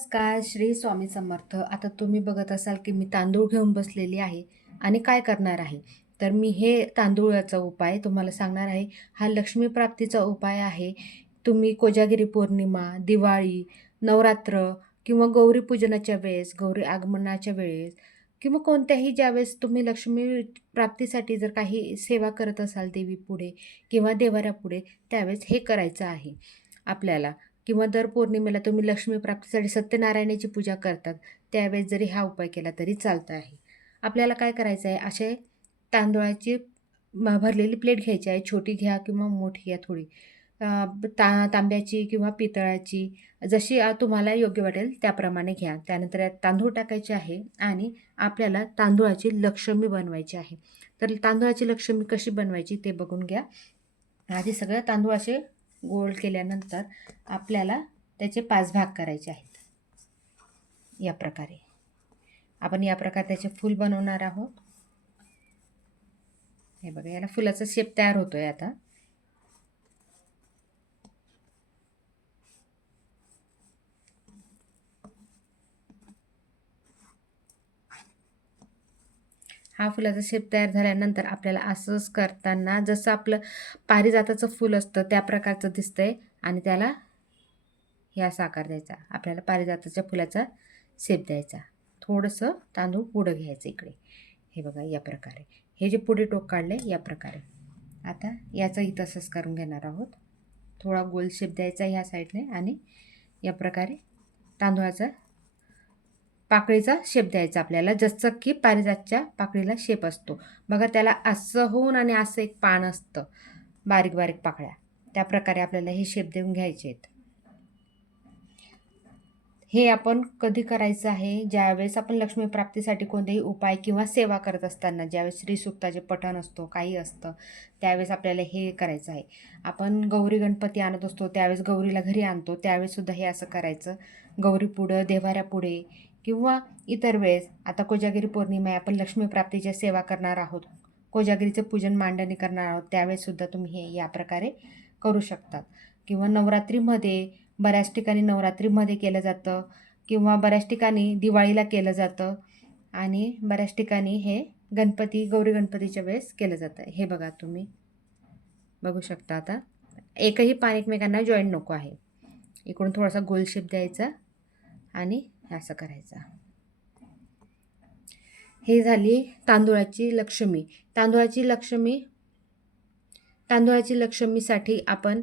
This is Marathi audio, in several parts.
नमस्कार श्री स्वामी समर्थ. आता तुम्ही बघत असाल की मी तांदूळ घेऊन बसलेली आहे आणि काय करणार आहे? तर मी हे तांदूळाचा उपाय तुम्हाला सांगणार आहे. हा लक्ष्मी प्राप्तीचा उपाय आहे. तुम्ही कोजागिरी पौर्णिमा दिवाळी नवरात्र किंवा गौरी पूजनाच्या वेळेस गौरी आगमनाच्या वेळेस किंवा कोणत्याही ज्यावेळेस तुम्ही लक्ष्मी प्राप्तीसाठी जर काही सेवा करत असाल देवी पुढे किंवा देवाऱ्यापुढे त्यावेळेस हे करायचं आहे आपल्याला. किंवा दर पौर्णिमेला तुम्ही लक्ष्मी प्राप्तीसाठी सत्यनारायणाची पूजा करतात त्यावेळेस जरी हा उपाय केला तरी चालतं आहे. आपल्याला काय करायचं आहे असे तांदूळाची भरलेली प्लेट घ्यायची आहे छोटी घ्या किंवा मोठी घ्या थोडी. ता तांब्याची किंवा पितळाची जशी तुम्हाला योग्य वाटेल त्याप्रमाणे घ्या. त्यानंतर यात तांदूळ टाकायचे आहे आणि आपल्याला तांदूळाची लक्ष्मी बनवायची आहे. तर तांदूळाची लक्ष्मी कशी बनवायची ते बघून घ्या. आधी सगळं तांदूळ असे गोल केल्यानंतर आपल्याला त्याचे पाच भाग करायचे आहेत. या प्रकारे. आपण या प्रकारे त्याचे फूल बनवणार आहोत. हे बघा याला फुलाचा शेप तयार होतो आहे आता. हा फुलाचा शेप तयार झाल्यानंतर आपल्याला असंच करताना जसं आपलं पारिजाताचं फूल असतं त्या प्रकारचं दिसतंय आणि त्याला हे असा आकार द्यायचा. आपल्याला पारिजाताच्या फुलाचा शेप द्यायचा. थोडंसं तांदूळ पुढं घ्यायचं इकडे. हे बघा या प्रकारे. हे जे पुढे टोक काढले या प्रकारे. आता याचंही तसंच करून घेणार आहोत. थोडा गोल शेप द्यायचा ह्या साईडने आणि या प्रकारे तांदूळाचा पाकळीचा शेप द्यायचा आपल्याला. जसं की पारिजातच्या पाकळीला शेप असतो. बघा त्याला असं होऊन आणि असं एक पान असतं. बारीक बारीक पाकळ्या. त्या प्रकारे आपल्याला हे शेप देऊन घ्यायचे आहेत. हे आपण कधी करायचं आहे? ज्यावेळेस आपण लक्ष्मी प्राप्तीसाठी कोणतेही उपाय किंवा सेवा करत असताना ज्यावेळेस श्रीसुक्ताचे पठण असतो काही असतं त्यावेळेस आपल्याला हे करायचं आहे. आपण गौरी गणपती आणत असतो त्यावेळेस गौरीला घरी आणतो त्यावेळेससुद्धा हे असं करायचं. गौरी पुढं देवाऱ्यापुढे किंवा इतर वेळेस. आता कोजागिरी पौर्णिमा आहे आपण लक्ष्मीप्राप्तीच्या सेवा करणार आहोत. कोजागिरीचं पूजन मांडणी करणार आहोत. त्यावेळेससुद्धा तुम्ही हे या प्रकारे करू शकतात किंवा नवरात्रीमध्ये बऱ्याच ठिकाणी नवरात्रीमध्ये केलं जातं किंवा बऱ्याच ठिकाणी दिवाळीला केलं जातं आणि बऱ्याच ठिकाणी हे गणपती गौरी गणपतीच्या वेळेस केलं जातं. हे बघा तुम्ही. बघू शकता आता. एकही पान एकमेकांना जॉईंट नको आहे. इकडून थोडासा गोल शेप द्यायचा आणि असं करायचं. हे झाली तांदूळाची लक्ष्मी. तांदूळाची लक्ष्मी तांदूळाची लक्ष्मीसाठी आपण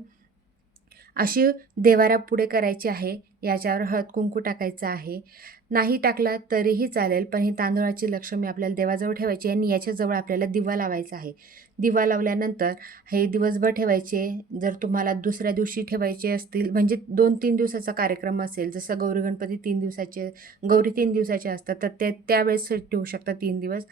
अशी देवाऱ्या पुढे करायची आहे याच्यावर हळद कुंकू टाकायचं आहे. नाही टाकला तरीही चालेल पण ही तांदूळाची लक्ष्मी आपल्याला देवाजवळ ठेवायची आणि याच्याजवळ आपल्याला दिवा लावायचा आहे. दिवा लावल्यानंतर हे दिवसभर ठेवायचे. जर तुम्हाला दुसऱ्या दिवशी ठेवायचे असतील म्हणजे दोन तीन दिवसाचा कार्यक्रम असेल जसं गौरी गणपती तीन दिवसाचे गौरी तीन दिवसाचे असतात तर ते त्यावेळेस ठेवू शकता तीन दिवस.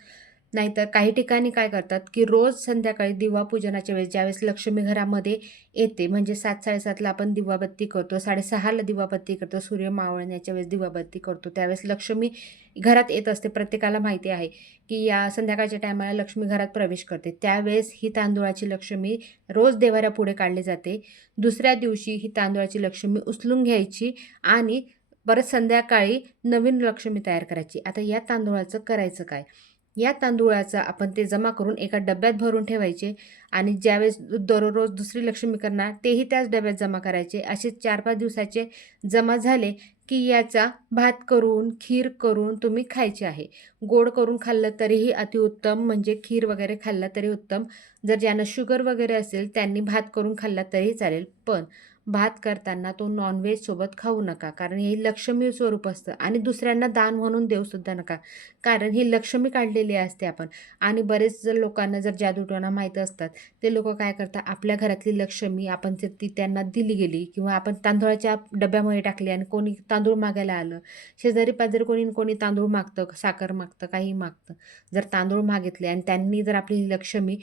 नाहीतर काही ठिकाणी काय करतात की रोज संध्याकाळी दिवा पूजनाच्या वेळेस ज्यावेळेस लक्ष्मी घरामध्ये येते म्हणजे सात साडेसातला आपण दिवाबत्ती करतो साडेसहाला दिवाबत्ती करतो सूर्य मावळण्याच्या वेळेस दिवाबत्ती करतो त्यावेळेस लक्ष्मी घरात येत असते. प्रत्येकाला माहिती आहे की या संध्याकाळच्या टायमाला लक्ष्मी घरात प्रवेश करते. त्यावेळेस ही तांदूळाची लक्ष्मी रोज देवाऱ्या पुढे काढली जाते. दुसऱ्या दिवशी ही तांदूळाची लक्ष्मी उचलून घ्यायची आणि परत संध्याकाळी नवीन लक्ष्मी तयार करायची. आता या तांदूळाचं करायचं काय? या तांदुळाचा आपण ते जमा करून एका डब्यात भरून ठेवायचे आणि ज्यावेळेस दररोज दुसरी लक्ष्मी करणार तेही त्याच डब्यात जमा करायचे. असे चार पाच दिवसाचे जमा झाले की याचा भात करून खीर करून तुम्ही खायचे आहे. गोड करून खाल्लं तरीही अतिउत्तम म्हणजे खीर वगैरे खाल्लं तरी उत्तम. जर ज्यांना शुगर वगैरे असेल त्यांनी भात करून खाल्ला तरीही चालेल. पण भात करताना तो नॉनव्हेज सोबत खाऊ नका कारण हे लक्ष्मी स्वरूप असतं. आणि दुसऱ्यांना दान म्हणून देऊसुद्धा नका कारण ही लक्ष्मी काढलेली असते आपण. आणि बरेच जर लोकांना जर जादूटोना माहीत असतात ते लोक काय करतात आपल्या घरातली लक्ष्मी आपण जर ती त्यांना दिली गेली किंवा आपण तांदूळाच्या डब्यामध्ये टाकली आणि कोणी तांदूळ मागायला आलं शेजारी पाजारी कोणी कोणी तांदूळ मागतं साखर मागतं काही मागतं. जर तांदूळ मागितले आणि त्यांनी जर आपली लक्ष्मी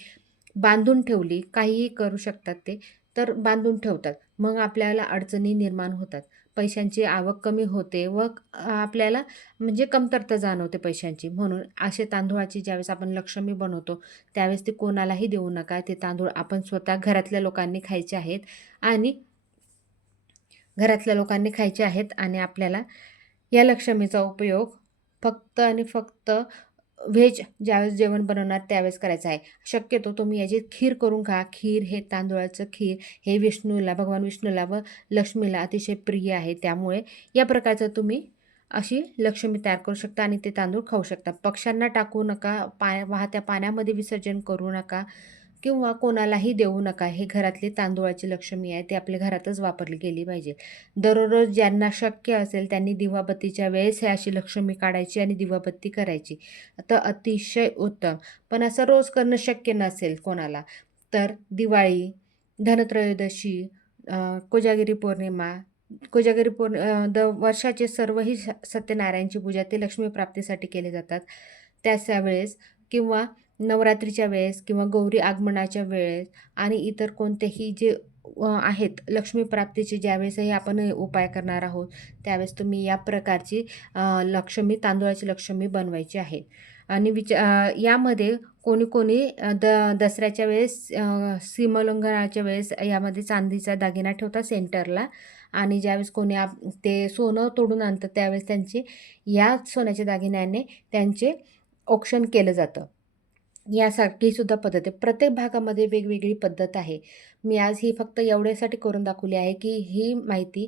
बांधून ठेवली काहीही करू शकतात ते तर बांधून ठेवतात. मग आपल्याला अडचणी निर्माण होतात. पैशांची आवक कमी होते व आपल्याला म्हणजे कमतरता जाणवते पैशांची. म्हणून असे तांदूळाची ज्यावेळेस आपण लक्ष्मी बनवतो त्यावेळेस ते कोणालाही देऊ नका. ते तांदूळ आपण स्वतः घरातल्या लोकांनी खायचे आहेत आणि घरातल्या लोकांनी खायचे आहेत आणि आपल्याला या लक्ष्मीचा उपयोग फक्त आणि फक्त व्हेज ज्यावेळेस जेवण बनवणार त्यावेळेस करायचं आहे. शक्यतो तुम्ही याची खीर करून खा. खीर हे तांदूळाचं खीर हे विष्णूला भगवान विष्णूला व लक्ष्मीला अतिशय प्रिय आहे. त्यामुळे या प्रकारचं तुम्ही अशी लक्ष्मी तयार करू शकता आणि ते तांदूळ खाऊ शकता. पक्ष्यांना टाकू नका. पाया वाहत्या पाण्यामध्ये विसर्जन करू नका. किंवा कोणालाही देऊ नका. हे घरातली तांदूळाची लक्ष्मी आहे ती आपल्या घरातच वापरली गेली पाहिजे दररोज ज्यांना शक्य असेल त्यांनी दिवाबत्तीच्या वेळेस हे अशी लक्ष्मी काढायची आणि दिवाबत्ती करायची. तर अतिशय उत्तम. पण असं रोज करणं शक्य नसेल कोणाला तर दिवाळी धनत्रयोदशी कोजागिरी पौर्णिमा कोजागिरी पौर्णि द वर्षाचे सर्वही स- सत्यनारायणची पूजा ते लक्ष्मी प्राप्तीसाठी केले जातात. त्याच वेळेस किंवा नवरात्रीच्या वेळेस किंवा गौरी आगमनाच्या वेळेस आणि इतर कोणतेही जे आहेत लक्ष्मीप्राप्तीचे ज्यावेळेसही आपण उपाय करणार आहोत त्यावेळेस तुम्ही या प्रकारची लक्ष्मी तांदूळाची लक्ष्मी बनवायची आहे. आणि विच यामध्ये कोणी कोणी द दसऱ्याच्या वेळेस सीमोल्लंघनाच्या वेळेस यामध्ये चांदीचा दागिना ठेवतात सेंटरला आणि ज्यावेळेस कोणी आप ते सोनं तोडून आणतं त्यावेळेस त्यांचे या सोन्याच्या दागिन्याने त्यांचे औक्षण केलं जातं. यासारखी सुद्धा पद्धत आहे. प्रत्येक भागामध्ये वेगवेगळी पद्धत आहे. मी आज ही फक्त एवढ्यासाठी करून दाखवली आहे की ही माहिती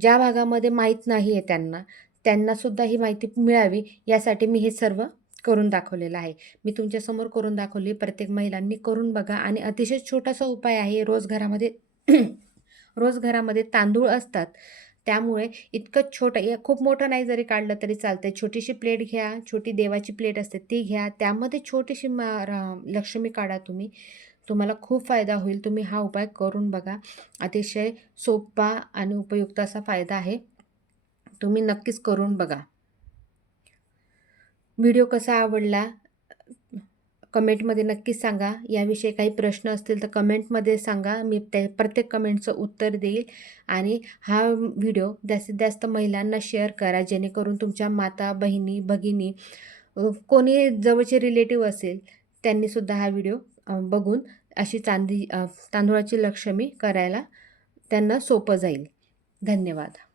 ज्या भागामध्ये माहीत नाही आहे त्यांना त्यांनासुद्धा ही माहिती मिळावी यासाठी मी हे सर्व करून दाखवलेलं आहे. मी तुमच्यासमोर करून दाखवली प्रत्येक महिलांनी करून बघा आणि अतिशय छोटासा उपाय आहे. रोज घरामध्ये रोज घरामध्ये तांदूळ असतात. त्यामुळे इतकं छोटं या खूप मोठं नाही जरी काढलं तरी चालतं छोटीशी प्लेट घ्या छोटी देवाची प्लेट असते ती घ्या. त्यामध्ये छोटीशी म लक्ष्मी काढा तुम्ही. तुम्हाला खूप फायदा होईल. तुम्ही हा उपाय करून बघा. अतिशय सोपा आणि उपयुक्त असा फायदा आहे. तुम्ही नक्कीच करून बघा. व्हिडिओ कसा आवडला? कमेंटमध्ये नक्कीच सांगा. याविषयी काही प्रश्न असतील तर कमेंटमध्ये सांगा. मी त्या प्रत्येक कमेंटचं उत्तर देईल आणि हा व्हिडिओ जास्तीत जास्त महिलांना शेअर करा. जेणेकरून तुमच्या माता बहिणी भगिनी कोणी जवळचे रिलेटिव्ह असेल त्यांनीसुद्धा हा व्हिडिओ बघून अशी चांदी तांदुळाची तांदूळाची लक्ष्मी करायला त्यांना सोपं जाईल. धन्यवाद.